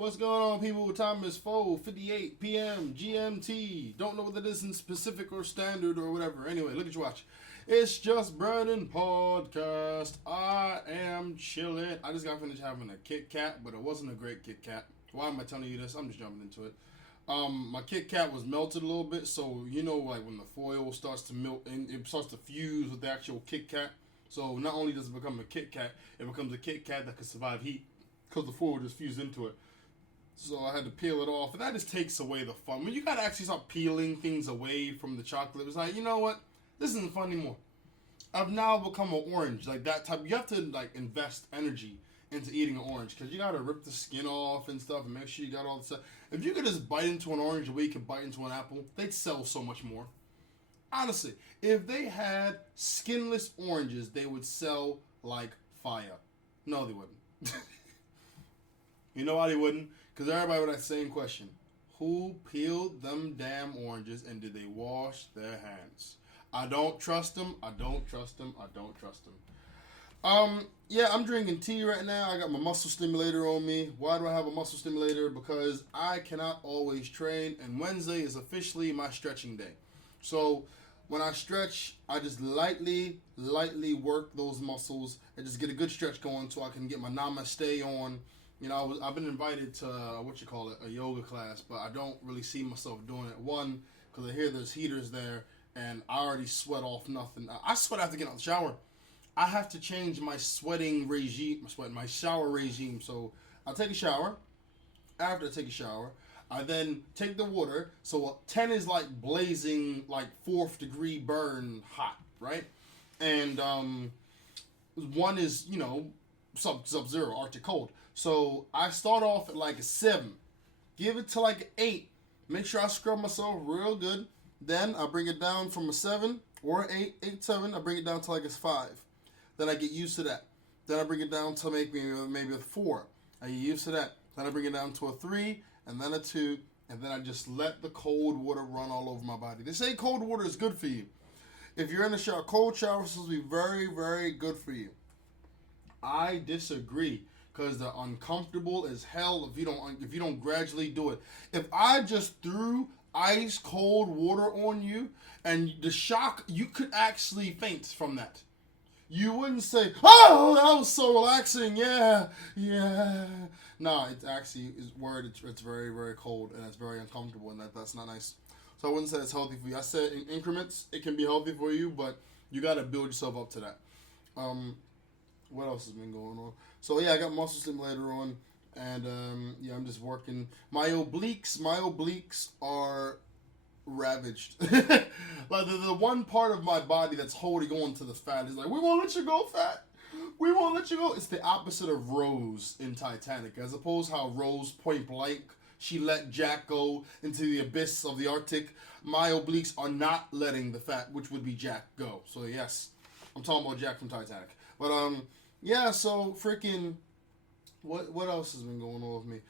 What's going on, people? Time is 4:58 p.m. GMT. Don't know whether this is specific or standard or whatever. Anyway, look at your watch. It's Just Brandon Podcast. I am chilling. I just got finished having a Kit Kat, but it wasn't a great Kit Kat. Why am I telling you this? I'm just jumping into it. My Kit Kat was melted a little bit, so you know, like when the foil starts to melt and it starts to fuse with the actual Kit Kat. So not only does it become a Kit Kat, it becomes a Kit Kat that can survive heat because the foil just fused into it. So I had to peel it off, and that just takes away the fun. When you gotta actually start peeling things away from the chocolate, it's like, you know what? This isn't fun anymore. I've now become an orange, like that type. You have to like invest energy into eating an orange because you gotta rip the skin off and stuff, and make sure you got all the stuff. If you could just bite into an orange the way you could bite into an apple, they'd sell so much more. Honestly, if they had skinless oranges, they would sell like fire. No, they wouldn't. You know why they wouldn't? Because everybody with that same question. Who peeled them damn oranges and did they wash their hands? I don't trust them. I don't trust them. I don't trust them. Yeah, I'm drinking tea right now. I got my muscle stimulator on me. Why do I have a muscle stimulator? Because I cannot always train, and Wednesday is officially my stretching day. So when I stretch, I just lightly work those muscles and just get a good stretch going so I can get my namaste on. You know, I've been invited to, a yoga class, but I don't really see myself doing it. One, because I hear there's heaters there, and I already sweat off nothing. I sweat after getting out of the shower. I have to change my sweating regime, my shower regime. So I take a shower. After I take a shower, I then take the water. So 10 is like blazing, like 4th degree burn hot, right? And 1 is, sub-zero, Arctic cold. So I start off at like a 7. Give it to like an 8. Make sure I scrub myself real good. Then I bring it down from a 7 or an 8, 7. I bring it down to like a 5. Then I get used to that. Then I bring it down to maybe a 4. I get used to that. Then I bring it down to a 3 and then a 2. And then I just let the cold water run all over my body. They say cold water is good for you. If you're in the shower, cold shower is supposed to be very, very good for you. I disagree. Because they're uncomfortable as hell if you don't gradually do it. If I just threw ice cold water on you and the shock, you could actually faint from that. You wouldn't say, "Oh, that was so relaxing, yeah." No, it actually is word. It's very, very cold and it's very uncomfortable, and that's not nice. So I wouldn't say it's healthy for you. I said in increments it can be healthy for you, but you got to build yourself up to that. What else has been going on? So yeah, I got muscle stimulator on, and I'm just working. My obliques are ravaged. Like the one part of my body that's holding on to the fat is like, we won't let you go, fat. We won't let you go. It's the opposite of Rose in Titanic, as opposed to how Rose point blank she let Jack go into the abyss of the Arctic. My obliques are not letting the fat, which would be Jack, go. So yes, I'm talking about Jack from Titanic, but yeah, so freaking, what else has been going on with me?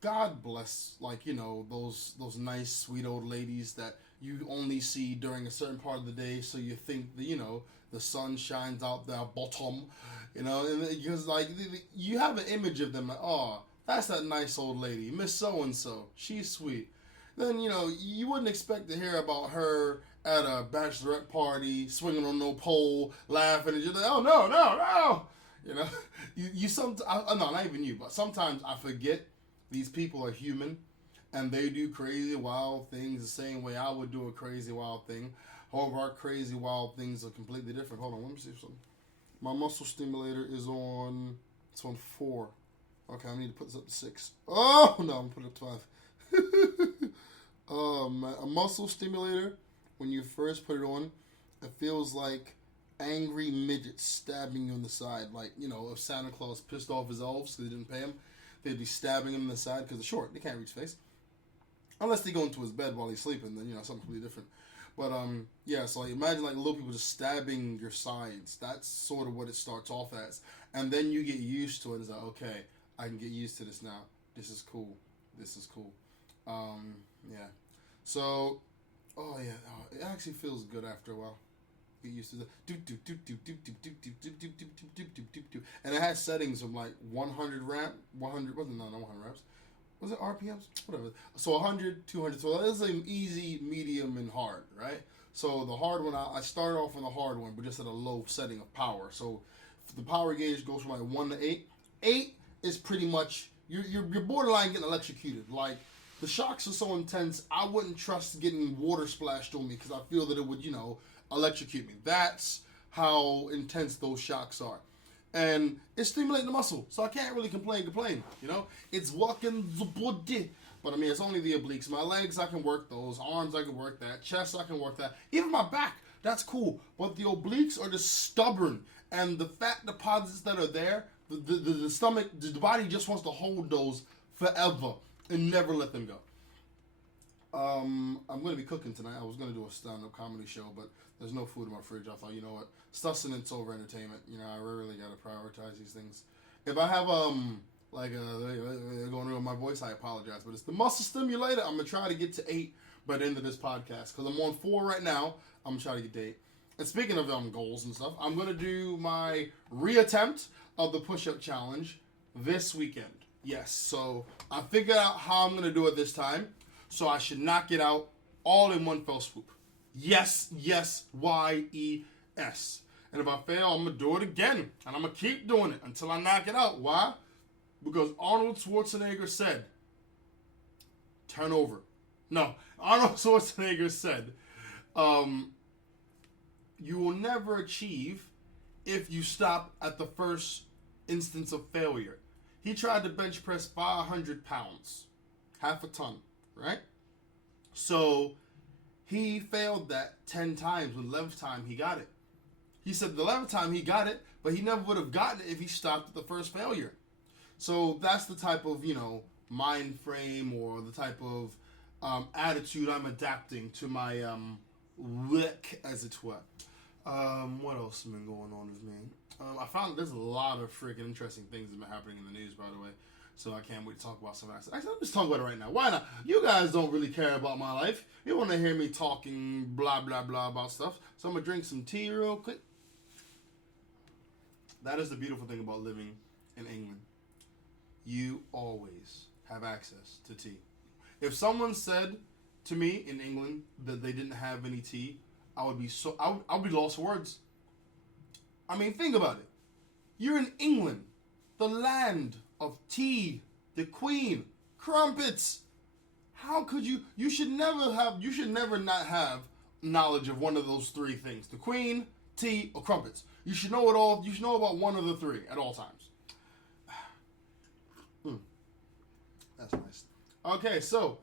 God bless, those nice, sweet old ladies that you only see during a certain part of the day, so you think that, the sun shines out their bottom, and because, you have an image of them, like, oh, that's that nice old lady, Miss So-and-so, she's sweet. Then, you wouldn't expect to hear about her at a bachelorette party, swinging on no pole, laughing, and you're like, oh, no. No, not even you, but sometimes I forget these people are human, and they do crazy, wild things the same way I would do a crazy, wild thing. However, our crazy, wild things are completely different. Hold on, let me see something. My muscle stimulator is on, it's on 4. Okay, I need to put this up to 6. Oh, no, I'm going to put it up to 5. A muscle stimulator, when you first put it on, it feels like angry midgets stabbing you on the side. Like, if Santa Claus pissed off his elves because they didn't pay him, they'd be stabbing him in the side because they're short. They can't reach face. Unless they go into his bed while he's sleeping, then, something completely different. But, yeah, so imagine, little people just stabbing your sides. That's sort of what it starts off as. And then you get used to it. It's like, okay, I can get used to this now. This is cool. Yeah. So, it actually feels good after a while. get used to the and it has settings from like 100 ramp, 100 wasn't not 100 ramps. Was it RPMs? Whatever. So 100, 200. So that's an easy, medium, and hard, right? So the hard one, I started off on the hard one, but just at a low setting of power. So the power gauge goes from like 1 to 8. 8 is pretty much, you're borderline getting electrocuted. Like, the shocks are so intense, I wouldn't trust getting water splashed on me because I feel that it would, electrocute me. That's how intense those shocks are. And it's stimulating the muscle, so I can't really complain. It's walking the body. But I mean, it's only the obliques. My legs, I can work those. Arms, I can work that. Chest, I can work that. Even my back, that's cool. But the obliques are just stubborn. And the fat deposits that are there, the stomach, the body just wants to hold those forever and never let them go. I'm going to be cooking tonight. I was going to do a stand-up comedy show, but there's no food in my fridge. I thought, you know what? Sustenance over entertainment. I really got to prioritize these things. If I have, going to ruin my voice, I apologize. But it's the muscle stimulator. I'm going to try to get to 8 by the end of this podcast. Because I'm on 4 right now. I'm going to try to get to 8. And speaking of goals and stuff, I'm going to do my reattempt of the push-up challenge this weekend. Yes, so I figured out how I'm going to do it this time. So I should knock it out all in one fell swoop. Yes, Y-E-S. And if I fail, I'm going to do it again. And I'm going to keep doing it until I knock it out. Why? Because Arnold Schwarzenegger said, turn over. No, Arnold Schwarzenegger said, you will never achieve if you stop at the first instance of failure. He tried to bench press 500 pounds, half a ton, right? So he failed that 10 times. The 11th time he got it. He said the 11th time he got it, but he never would have gotten it if he stopped at the first failure. So that's the type of, mind frame or the type of attitude I'm adapting to my work, as it were. What else has been going on with me? I found there's a lot of freaking interesting things that have been happening in the news, by the way. So I can't wait to talk about some of that. Actually, I'm just talking about it right now. Why not? You guys don't really care about my life. You want to hear me talking blah, blah, blah about stuff. So I'm going to drink some tea real quick. That is the beautiful thing about living in England. You always have access to tea. If someone said to me in England that they didn't have any tea, I would be lost for words. I mean, think about it. You're in England, the land of tea, the queen, crumpets. How could you should never not have knowledge of one of those 3 things. The queen, tea, or crumpets. You should know it all. You should know about one of the 3 at all times. That's nice. Okay, so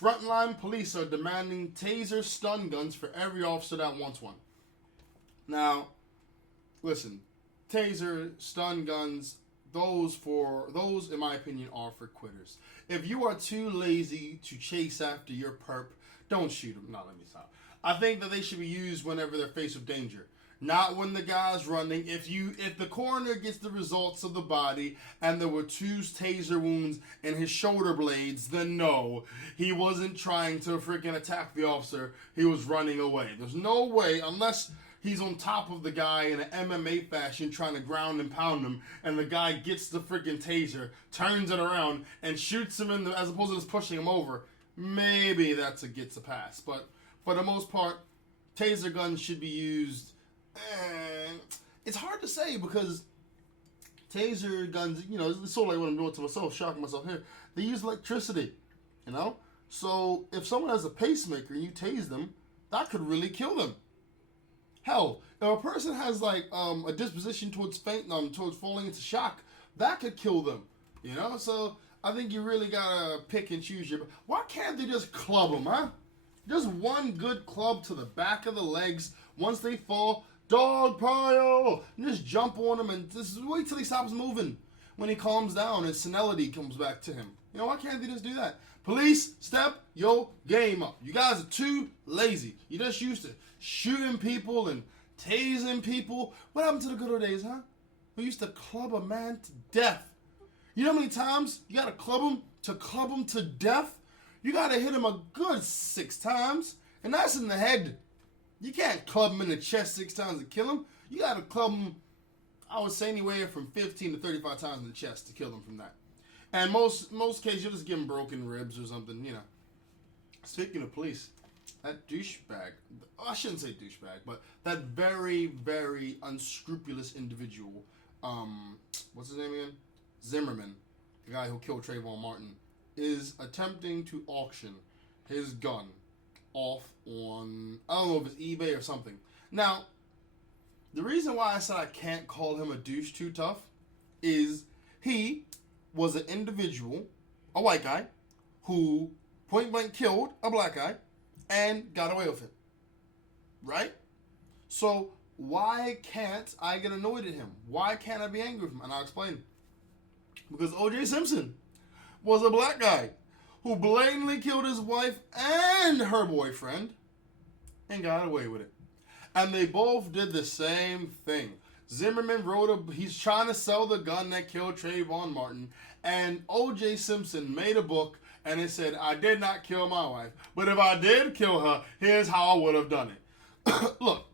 frontline police are demanding taser stun guns for every officer that wants one. Now, listen, taser, stun guns, those in my opinion are for quitters. If you are too lazy to chase after your perp, don't shoot them. No, let me stop. I think that they should be used whenever they're faced with danger. Not when the guy's running. If the coroner gets the results of the body and there were 2 taser wounds in his shoulder blades, then no, he wasn't trying to freaking attack the officer. He was running away. There's no way, unless he's on top of the guy in an MMA fashion trying to ground and pound him, and the guy gets the freaking taser, turns it around, and shoots him as opposed to just pushing him over. Maybe gets a pass. But for the most part, taser guns should be used. And it's hard to say because taser guns, it's sort of like what I'm doing to myself, shocking myself here. They use electricity, So if someone has a pacemaker and you tase them, that could really kill them. Hell, if a person has a disposition towards towards falling into shock, that could kill them. So I think you really gotta pick and choose your. Why can't they just club them, huh? Just one good club to the back of the legs. Once they fall, dog pile. And just jump on him and just wait till he stops moving. When he calms down and senility comes back to him. Why can't they just do that? Police, step your game up. You guys are too lazy. You're just used to shooting people and tasing people. What happened to the good old days, huh? We used to club a man to death. You know how many times you gotta club him to death? You gotta hit him a good 6 times, and that's in the head. You can't club him in the chest 6 times to kill him. You got to club him, I would say, anywhere from 15 to 35 times in the chest to kill him from that. And most cases, you'll just give him broken ribs or something, you know. Speaking of police, that douchebag, I shouldn't say douchebag, but that very, very unscrupulous individual, what's his name again? Zimmerman, the guy who killed Trayvon Martin, is attempting to auction his gun off on, I don't know if it's eBay or something. Now, the reason why I said I can't call him a douche too tough is he was an individual, a white guy, who point blank killed a black guy and got away with it. Right? So why can't I get annoyed at him? Why can't I be angry with him? And I'll explain. Because O.J. Simpson was a black guy who blatantly killed his wife and her boyfriend and got away with it. And they both did the same thing. Zimmerman he's trying to sell the gun that killed Trayvon Martin, and O.J. Simpson made a book, and it said, I did not kill my wife, but if I did kill her, here's how I would have done it. Look,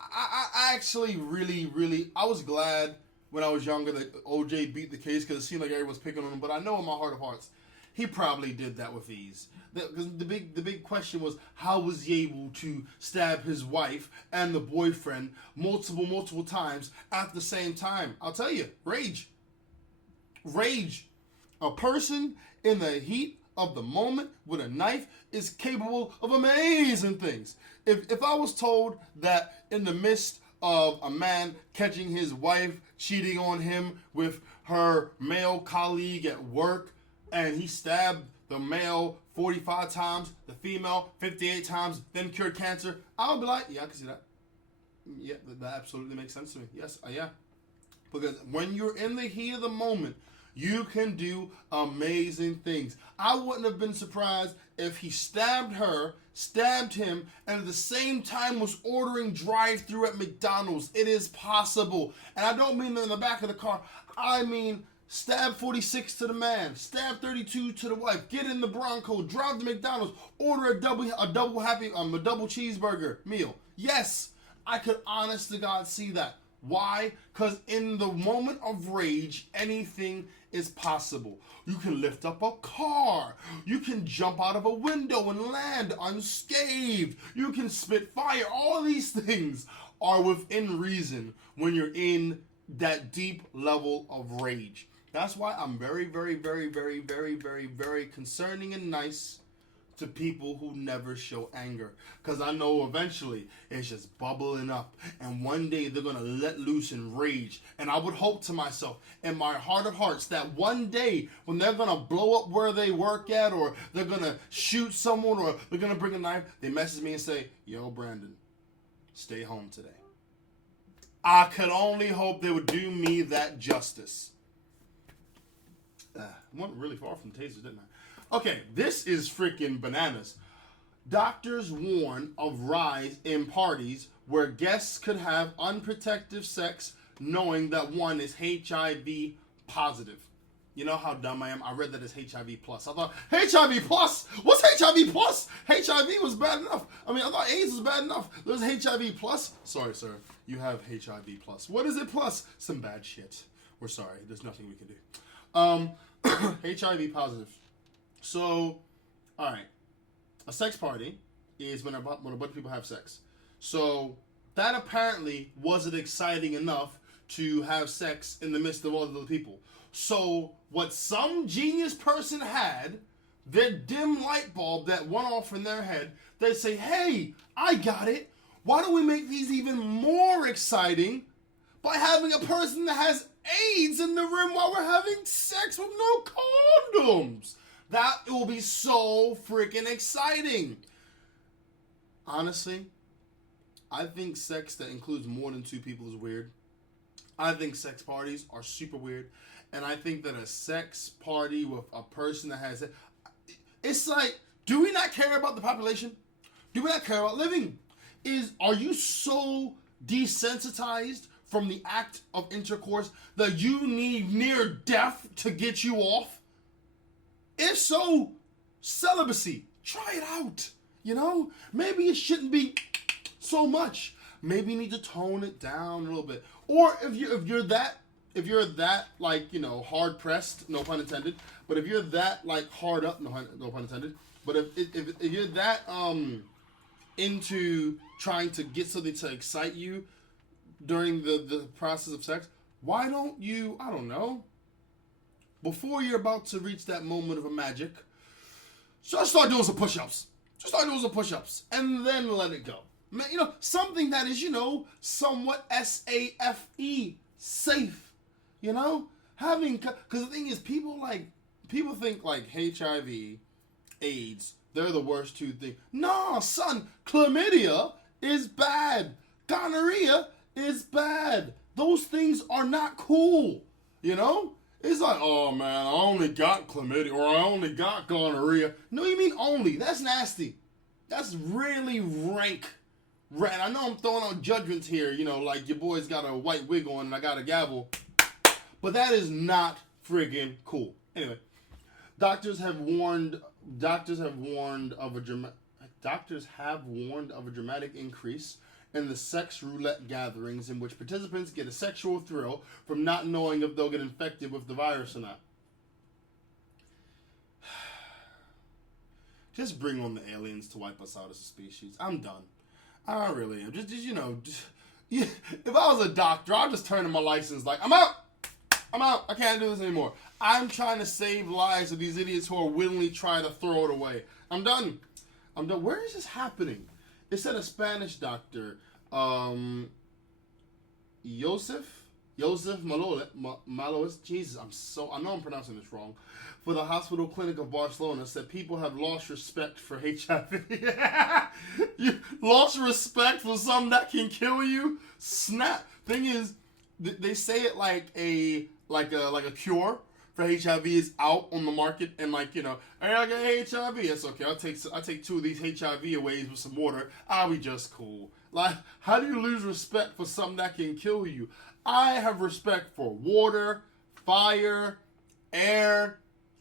I actually really, I was glad when I was younger that O.J. beat the case because it seemed like everyone was picking on him, but I know in my heart of hearts, he probably did that with ease. Because the big question was, how was he able to stab his wife and the boyfriend multiple times at the same time? I'll tell you, rage. A person in the heat of the moment with a knife is capable of amazing things. If I was told that in the midst of a man catching his wife cheating on him with her male colleague at work, and he stabbed the male 45 times, the female 58 times, then cured cancer, I would be like, yeah, I can see that. Yeah, that absolutely makes sense to me. Yes, yeah. Because when you're in the heat of the moment, you can do amazing things. I wouldn't have been surprised if he stabbed her, stabbed him, and at the same time was ordering drive-thru at McDonald's. It is possible. And I don't mean in the back of the car. I mean stab 46 to the man, stab 32 to the wife, get in the Bronco, drive to McDonald's, order a double cheeseburger meal. Yes, I could honest to God see that. Why? Because in the moment of rage, anything is possible. You can lift up a car. You can jump out of a window and land unscathed. You can spit fire. All of these things are within reason when you're in that deep level of rage. That's why I'm very, very, very, very, very, very, very concerning and nice to people who never show anger. Because I know eventually it's just bubbling up. And one day they're going to let loose in rage. And I would hope to myself in my heart of hearts that one day when they're going to blow up where they work at, or they're going to shoot someone, or they're going to bring a knife, they message me and say, yo, Brandon, stay home today. I could only hope they would do me that justice. I went really far from tasers, didn't I? Okay, this is freaking bananas. Doctors warn of rise in parties where guests could have unprotected sex knowing that one is HIV positive. You know how dumb I am? I read that as HIV plus. I thought, HIV plus? What's HIV plus? HIV was bad enough. I mean, I thought AIDS was bad enough. There's HIV plus? Sorry, sir. You have HIV plus. What is it plus? Some bad shit. We're sorry. There's nothing we can do. HIV positive. So, all right. A sex party is when a bunch of people have sex. So, that apparently wasn't exciting enough to have sex in the midst of all of the people. So, what some genius person had, their dim light bulb that went off in their head, they say, hey, I got it. Why don't we make these even more exciting by having a person that has AIDS in the room while we're having sex with no condoms? That will be so freaking exciting. Honestly, I think sex that includes more than two people is weird. I think sex parties are super weird. And I think that a sex party with a person that has it, it's like, do we not care about the population? Do we not care about living? Are you so desensitized from the act of intercourse that you need near death to get you off? If so, celibacy. Try it out. You know, maybe it shouldn't be so much. Maybe you need to tone it down a little bit. Or if you're that like, you know, hard pressed, no pun intended. But if you're that like hard up, no pun intended. But if you're that into trying to get something to excite you during the process of sex, why don't you, I don't know, before you're about to reach that moment of a magic, just start doing some push-ups. And then let it go. You know, something that is, you know, somewhat SAFE, safe. You know? Because the thing is, people think like HIV, AIDS, they're the worst two things. No, son, chlamydia is bad. Gonorrhea is bad. Those things are not cool. You know? It's like, oh man, I only got chlamydia or I only got gonorrhea. No, you mean only. That's nasty. That's really rank. I know I'm throwing out judgments here, you know, like your boy's got a white wig on and I got a gavel. But that is not friggin' cool. Anyway, doctors have warned of a dramatic increase in the sex roulette gatherings in which participants get a sexual thrill from not knowing if they'll get infected with the virus or not. Just bring on the aliens to wipe us out as a species. I'm done. I really am. Just you know, if I was a doctor, I'd just turn in my license like, I'm out. I can't do this anymore. I'm trying to save lives of these idiots who are willingly trying to throw it away. I'm done. Where is this happening? It said a Spanish doctor, Joseph Malois. Jesus, I know I'm pronouncing this wrong. For the hospital clinic of Barcelona, said people have lost respect for HIV. You lost respect for something that can kill you? Snap. Thing is, they say it like a cure for HIV is out on the market, and like, you know, hey, I got HIV. It's okay. I'll take 2 of these HIV aways with some water. I'll be just cool. Like, how do you lose respect for something that can kill you? I have respect for water, fire, air,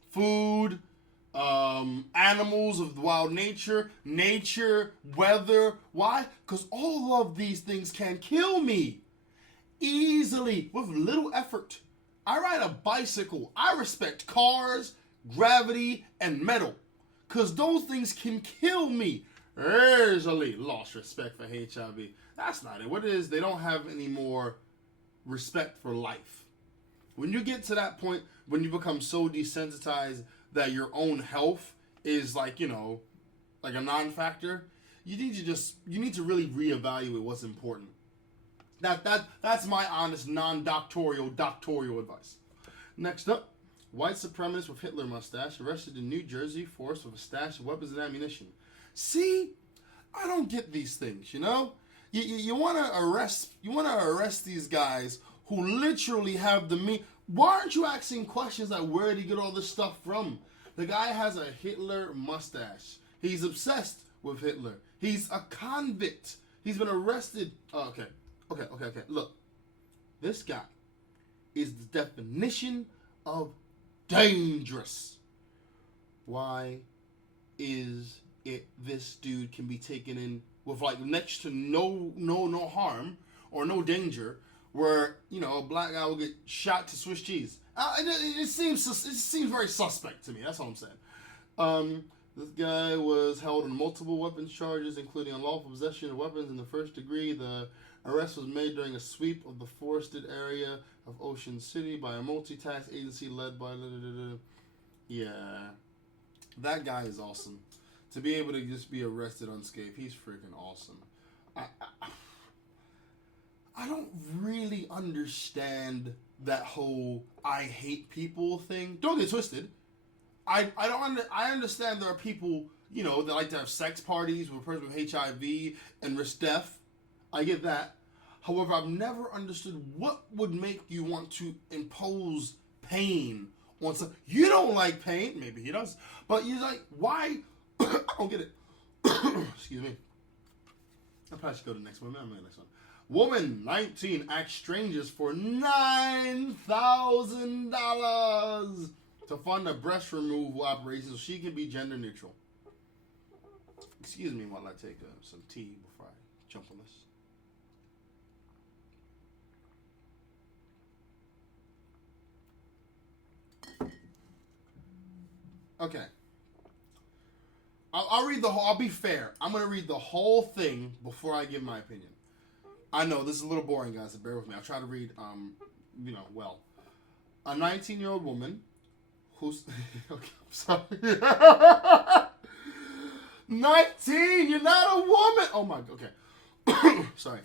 food, animals of the wild nature, weather. Why? Because all of these things can kill me easily with little effort. I ride a bicycle. I respect cars, gravity, and metal. Because those things can kill me easily. Lost respect for HIV. That's not it. What it is, they don't have any more respect for life. When you get to that point, when you become so desensitized that your own health is like, you know, like a non-factor, you need to really reevaluate what's important. That's my honest, doctorial advice. Next up, white supremacist with Hitler mustache arrested in New Jersey, forced with a stash of weapons and ammunition. See, I don't get these things, you know? You want to arrest these guys who literally have the mean. Why aren't you asking questions like, where did he get all this stuff from? The guy has a Hitler mustache. He's obsessed with Hitler. He's a convict. He's been arrested. Oh, okay. Look, this guy is the definition of dangerous. Why is it this dude can be taken in with like next to no harm or no danger, where, you know, a black guy will get shot to Swiss cheese? It seems very suspect to me. That's all I'm saying. This guy was held on multiple weapons charges, including unlawful possession of weapons in the first degree. The arrest was made during a sweep of the forested area of Ocean City by a multi-task agency led by... Yeah. That guy is awesome. To be able to just be arrested unscathed, he's freaking awesome. I don't really understand that whole I hate people thing. Don't get twisted. I understand there are people, you know, that like to have sex parties with a person with HIV and risk death. I get that. However, I've never understood what would make you want to impose pain on some. You don't like pain. Maybe he does. But you're like, why? I don't get it. Excuse me. I'll probably should go to the next one. I'm going to the next one. Woman, 19, acts strangers for $9,000 to fund a breast removal operation so she can be gender neutral. Excuse me while I take some tea before I jump on this. Okay. I'll read the whole. I'll be fair. I'm gonna read the whole thing before I give my opinion. I know this is a little boring, guys. So bear with me. I'll try to read. Well, a 19-year-old woman who's. Okay, I'm sorry. 19. You're not a woman. Oh my. Okay. Sorry.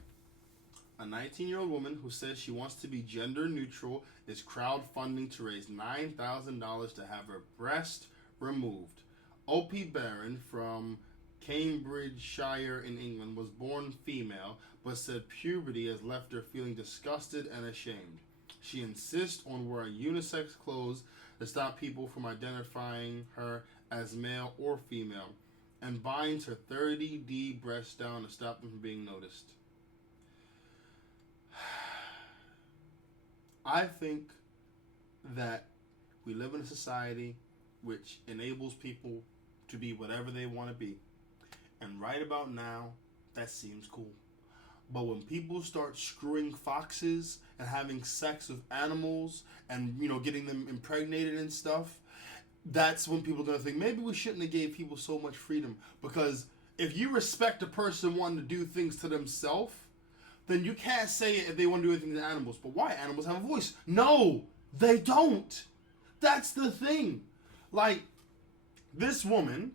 A 19-year-old woman who says she wants to be gender neutral is crowdfunding to raise $9,000 to have her breast removed. Opie Barron from Cambridgeshire in England was born female, but said puberty has left her feeling disgusted and ashamed. She insists on wearing unisex clothes to stop people from identifying her as male or female, and binds her 30D breasts down to stop them from being noticed. I think that we live in a society which enables people to be whatever they want to be. And right about now, that seems cool. But when people start screwing foxes and having sex with animals and, getting them impregnated and stuff, that's when people are going to think, maybe we shouldn't have gave people so much freedom. Because if you respect a person wanting to do things to themselves, then you can't say it if they want to do anything to animals. But why? Animals have a voice. No, they don't. That's the thing. Like, this woman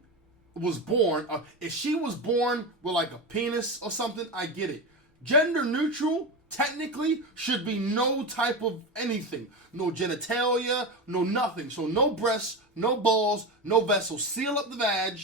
was born, if she was born with like a penis or something, I get it. Gender neutral, technically, should be no type of anything. No genitalia, no nothing. So no breasts, no balls, no vessels. Seal up the vag,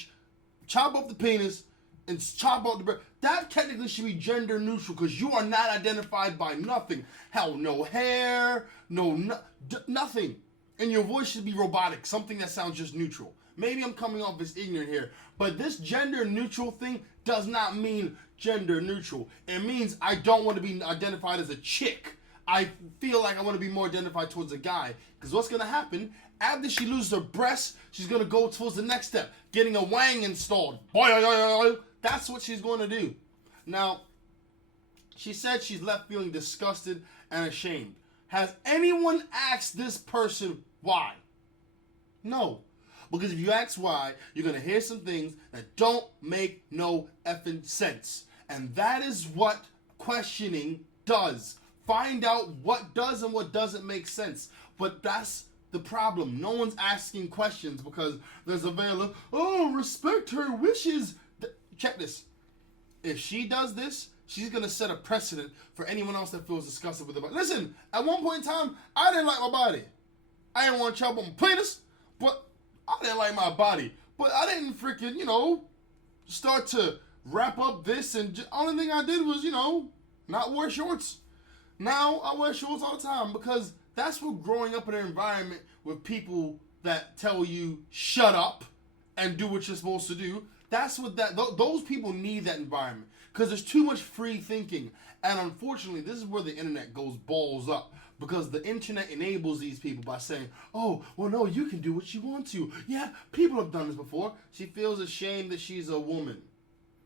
chop up the penis, and chop out the breast. That technically should be gender neutral because you are not identified by nothing. Hell, no hair, nothing. And your voice should be robotic, something that sounds just neutral. Maybe I'm coming off as ignorant here, but this gender neutral thing does not mean gender neutral. It means I don't want to be identified as a chick. I feel like I want to be more identified towards a guy. Because what's going to happen, after she loses her breasts, she's going to go towards the next step, getting a wang installed. That's what she's going to do. Now, she said she's left feeling disgusted and ashamed. Has anyone asked this person why? No. Because if you ask why, you're going to hear some things that don't make no effing sense. And that is what questioning does. Find out what does and what doesn't make sense. But that's the problem. No one's asking questions because there's a veil of, respect her wishes. Check this. If she does this, she's going to set a precedent for anyone else that feels disgusted with her body. Listen, at one point in time, I didn't like my body. I didn't want to chop up my penis, but I didn't like my body. But I didn't freaking, start to wrap up this. And only thing I did was, not wear shorts. Now I wear shorts all the time because that's what growing up in an environment with people that tell you shut up and do what you're supposed to do. That's what those people need that environment because there's too much free thinking. And unfortunately, this is where the internet goes balls up because the internet enables these people by saying, oh, well, no, you can do what you want to. Yeah, people have done this before. She feels ashamed that she's a woman.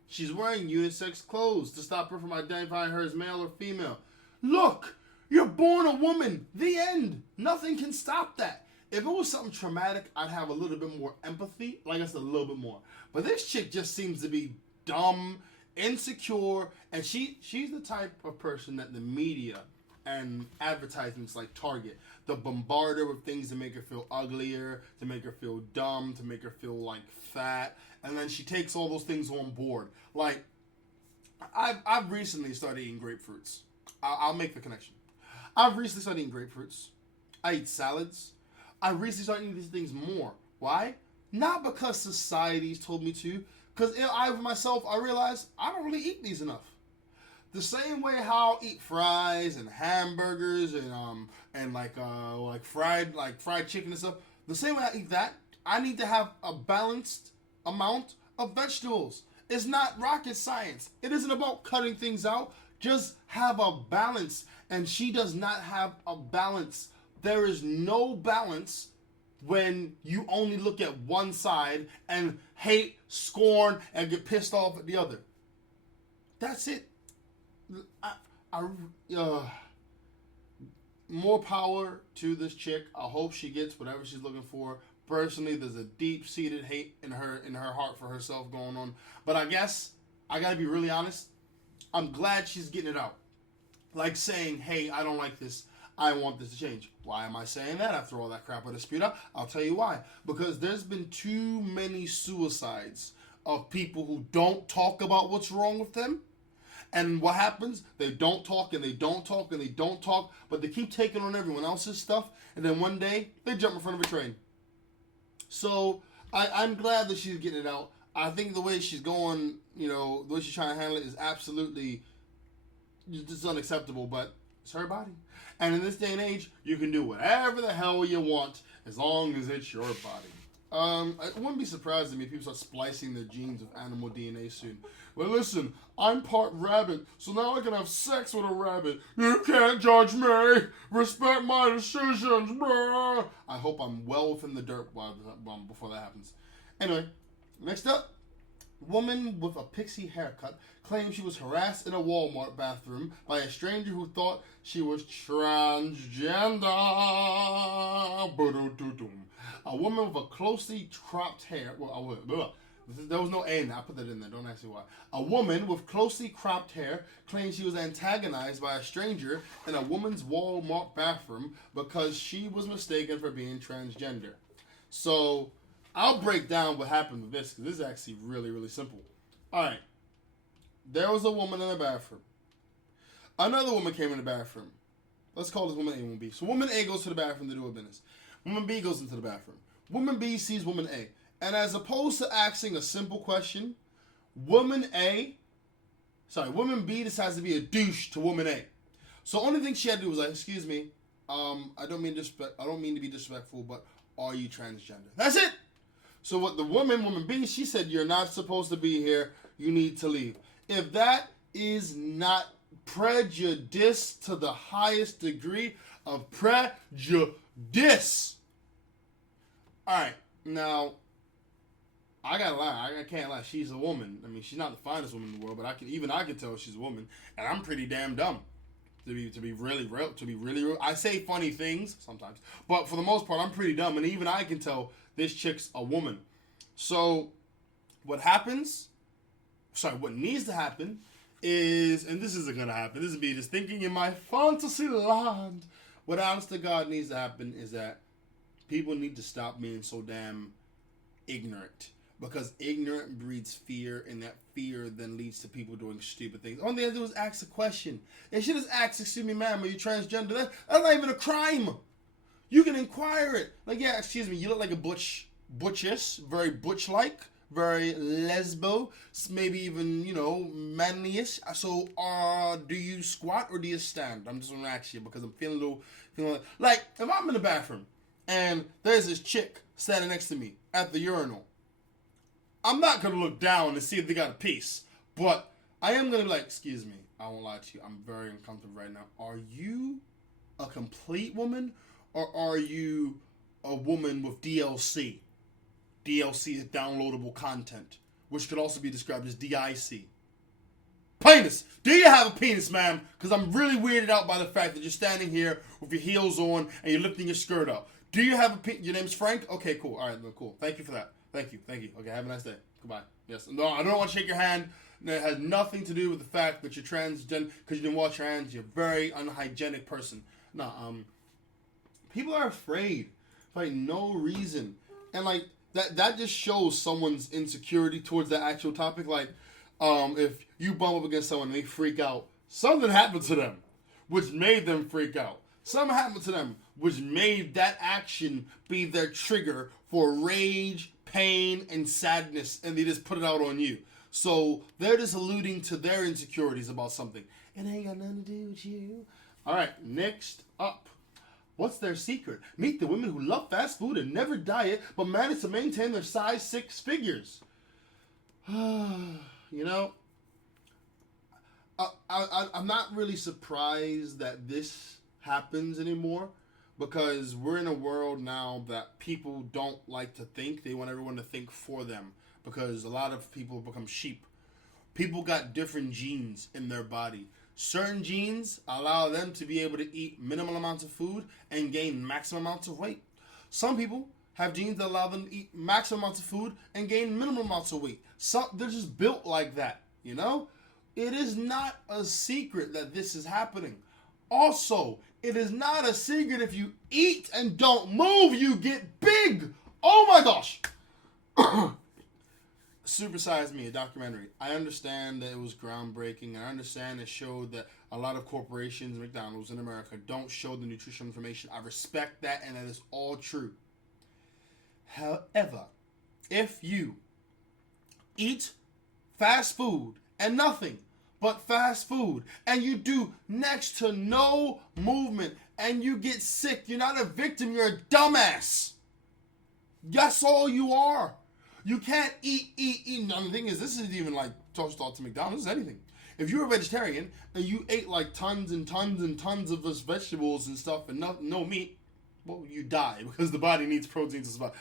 She's wearing unisex clothes to stop her from identifying her as male or female. Look, you're born a woman. The end. Nothing can stop that. If it was something traumatic, I'd have a little bit more empathy. Like I said, a little bit more. But this chick just seems to be dumb, insecure, and she's the type of person that the media and advertisements like Target, the bombard her with things to make her feel uglier, to make her feel dumb, to make her feel like fat, and then she takes all those things on board. Like, I've recently started eating grapefruits. I'll make the connection. I've recently started eating grapefruits. I eat salads. I recently started eating these things more. Why? Not because society's told me to, because I realize I don't really eat these enough. The same way how I'll eat fries and hamburgers and fried chicken and stuff. The same way I eat that, I need to have a balanced amount of vegetables. It's not rocket science. It isn't about cutting things out. Just have a balance. And she does not have a balance. There is no balance when you only look at one side and hate, scorn, and get pissed off at the other. That's it. More power to this chick. I hope she gets whatever she's looking for. Personally, there's a deep-seated hate in her heart for herself going on. But I guess I gotta be really honest. I'm glad she's getting it out. Like saying, hey, I don't like this. I want this to change. Why am I saying that after all that crap I dispute out? I'll tell you why. Because there's been too many suicides of people who don't talk about what's wrong with them. And what happens? They don't talk and they don't talk and they don't talk, but they keep taking on everyone else's stuff, and then one day they jump in front of a train. So I'm glad that she's getting it out. I think the way she's going, the way she's trying to handle it is absolutely just unacceptable, but it's her body. And in this day and age, you can do whatever the hell you want as long as it's your body. It wouldn't be surprised to me if people start splicing their genes with animal DNA soon. But listen, I'm part rabbit, so now I can have sex with a rabbit. You can't judge me. Respect my decisions. Blah. I hope I'm well within the dirt before that happens. Anyway, next up, woman with a pixie haircut claims she was harassed in a Walmart bathroom by a stranger who thought she was transgender. A woman with a closely cropped hair. There was no A in there. I put that in there. Don't ask me why. A woman with closely cropped hair claims she was antagonized by a stranger in a woman's Walmart bathroom because she was mistaken for being transgender. So I'll break down what happened with this because this is actually really, really simple. All right. There was a woman in the bathroom. Another woman came in the bathroom. Let's call this woman A and woman B. So woman A goes to the bathroom to do her business. Woman B goes into the bathroom. Woman B sees woman A. And as opposed to asking a simple question, woman B decides to be a douche to woman A. So the only thing she had to do was like, excuse me, I don't mean to be disrespectful, but are you transgender? That's it. So what the woman B, she said, you're not supposed to be here. You need to leave. If that is not prejudice to the highest degree of prejudice. All right, now, I gotta lie. I can't lie. She's a woman. I mean, she's not the finest woman in the world, but I can tell she's a woman, and I'm pretty damn dumb. To be really real. I say funny things sometimes, but for the most part, I'm pretty dumb, and even I can tell this chick's a woman. So, what needs to happen is, and this isn't gonna happen. This is me just thinking in my fantasy land. What honest to God needs to happen is that people need to stop being so damn ignorant. Because ignorant breeds fear, and that fear then leads to people doing stupid things. All they have to do is ask a question. They should just ask, excuse me, ma'am, are you transgender? That's not even a crime. You can inquire it. Like, yeah, excuse me, you look like a butchish, very butch-like, very lesbo, maybe even, manly-ish. So, do you squat or do you stand? I'm just going to ask you because I'm feeling like, if I'm in the bathroom and there's this chick standing next to me at the urinal, I'm not going to look down and see if they got a piece, but I am going to be like, excuse me, I won't lie to you, I'm very uncomfortable right now. Are you a complete woman, or are you a woman with DLC? DLC is downloadable content, which could also be described as DIC. Penis! Do you have a penis, ma'am? Because I'm really weirded out by the fact that you're standing here with your heels on and you're lifting your skirt up. Do you have a penis? Your name's Frank? Okay, cool. All right, cool. Thank you for that. Thank you. Okay, have a nice day. Goodbye. Yes. No, I don't want to shake your hand. It has nothing to do with the fact that you're transgender because you didn't wash your hands. You're a very unhygienic person. No, people are afraid for no reason. And that just shows someone's insecurity towards that actual topic. If you bump up against someone and they freak out, something happened to them, which made them freak out. Something happened to them, which made that action be their trigger for rage, pain, and sadness, and they just put it out on you. So they're just alluding to their insecurities about something. It ain't got nothing to do with you. All right, next up. What's their secret? Meet the women who love fast food and never diet, but manage to maintain their size 6 figures. I'm not really surprised that this happens anymore, because we're in a world now that people don't like to think. They want everyone to think for them because a lot of people become sheep. People got different genes in their body. Certain genes allow them to be able to eat minimal amounts of food and gain maximum amounts of weight. Some people have genes that allow them to eat maximum amounts of food and gain minimal amounts of weight. They're just built like that, you know? It is not a secret that this is happening. Also, it is not a secret if you eat and don't move, you get big. Oh my gosh. Super Size Me, a documentary. I understand that it was groundbreaking. I understand it showed that a lot of corporations, McDonald's in America, don't show the nutritional information. I respect that, and that is all true. However, if you eat fast food and nothing but fast food, and you do next to no movement, and you get sick, you're not a victim, you're a dumbass. That's all you are. You can't eat. Now, the thing is, this isn't even like toast to McDonald's, this is anything. If you're a vegetarian and you ate like tons and tons and tons of those vegetables and stuff and no meat, well, you die because the body needs protein to survive.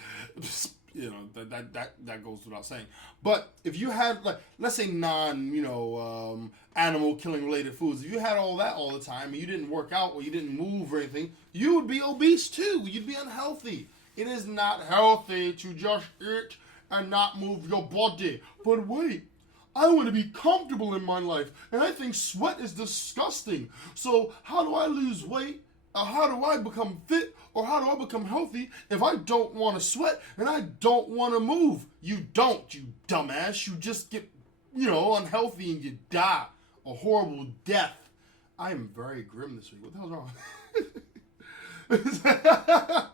You know, that goes without saying. But if you had, like, let's say animal killing related foods, if you had all that all the time and you didn't work out or you didn't move or anything, you would be obese too. You'd be unhealthy. It is not healthy to just eat and not move your body. But wait, I want to be comfortable in my life, and I think sweat is disgusting. So how do I lose weight? How do I become fit? Or how do I become healthy if I don't want to sweat and I don't want to move? You don't, you dumbass. You just get, unhealthy and you die a horrible death. I am very grim this week. What the hell's wrong?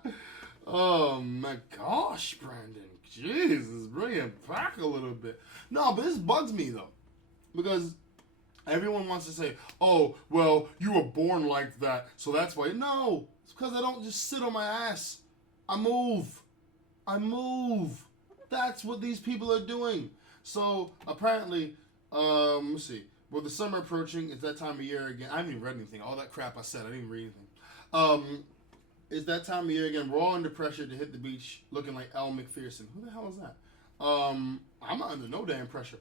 Oh my gosh, Brandon. Jesus, bring it back a little bit. No, but this bugs me though. Because everyone wants to say, oh, well, you were born like that, so that's why. No, it's because I don't just sit on my ass. I move. That's what these people are doing. So, apparently, let's see. With the summer approaching, it's that time of year again. I haven't even read anything. All that crap I said, I didn't even read anything. It's that time of year again. We're all under pressure to hit the beach looking like Elle McPherson. Who the hell is that? I'm not under no damn pressure.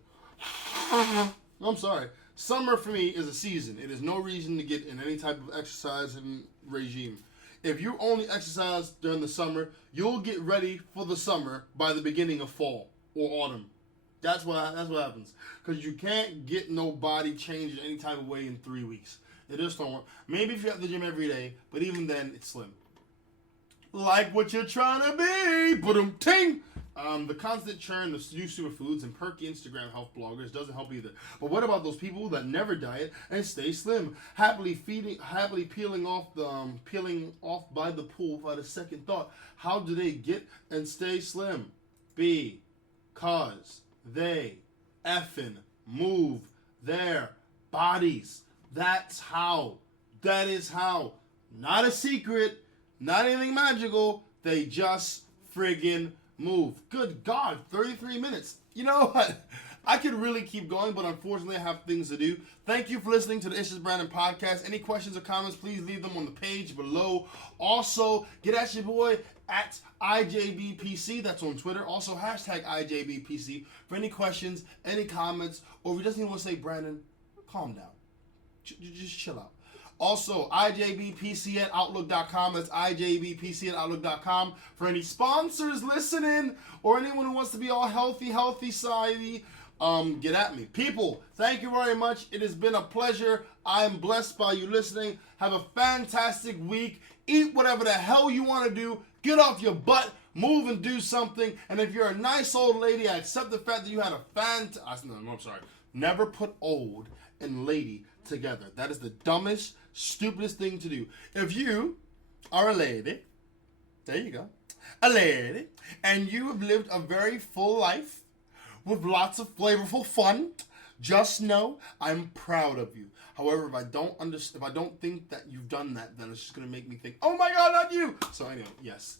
I'm sorry. Summer for me is a season. It is no reason to get in any type of exercise and regime. If you only exercise during the summer, you'll get ready for the summer by the beginning of fall or autumn. That's what happens. Because you can't get no body change in any type of way in 3 weeks. It just don't work. Maybe if you're at the gym every day, but even then, it's slim. Like what you're trying to be. Ba-dum-ting. The constant churn of new superfoods and perky Instagram health bloggers doesn't help either. But what about those people that never diet and stay slim, happily peeling off by the pool without a second thought? How do they get and stay slim? Because they effing move their bodies. That's how. That is how. Not a secret. Not anything magical. They just friggin' move. Good God, 33 minutes. You know what? I could really keep going, but unfortunately I have things to do. Thank you for listening to the ItsJusBrandon Podcast. Any questions or comments, please leave them on the page below. Also, get at your boy at IJBPC. That's on Twitter. Also, hashtag IJBPC for any questions, any comments, or if you just even want to say, Brandon, calm down. Just chill out. Also, IJBPC at Outlook.com. That's IJBPC at Outlook.com. For any sponsors listening or anyone who wants to be all healthy society, get at me. People, thank you very much. It has been a pleasure. I'm blessed by you listening. Have a fantastic week. Eat whatever the hell you want to do. Get off your butt. Move and do something. And if you're a nice old lady, I accept the fact that you had a I'm sorry. Never put old and lady together. That is the dumbest, stupidest thing to do. If you are a lady, there you go, a lady, and you have lived a very full life with lots of flavorful fun, just know I'm proud of you. However, if I don't think that you've done that, then it's just gonna make me think, oh my God, not you. So anyway, yes.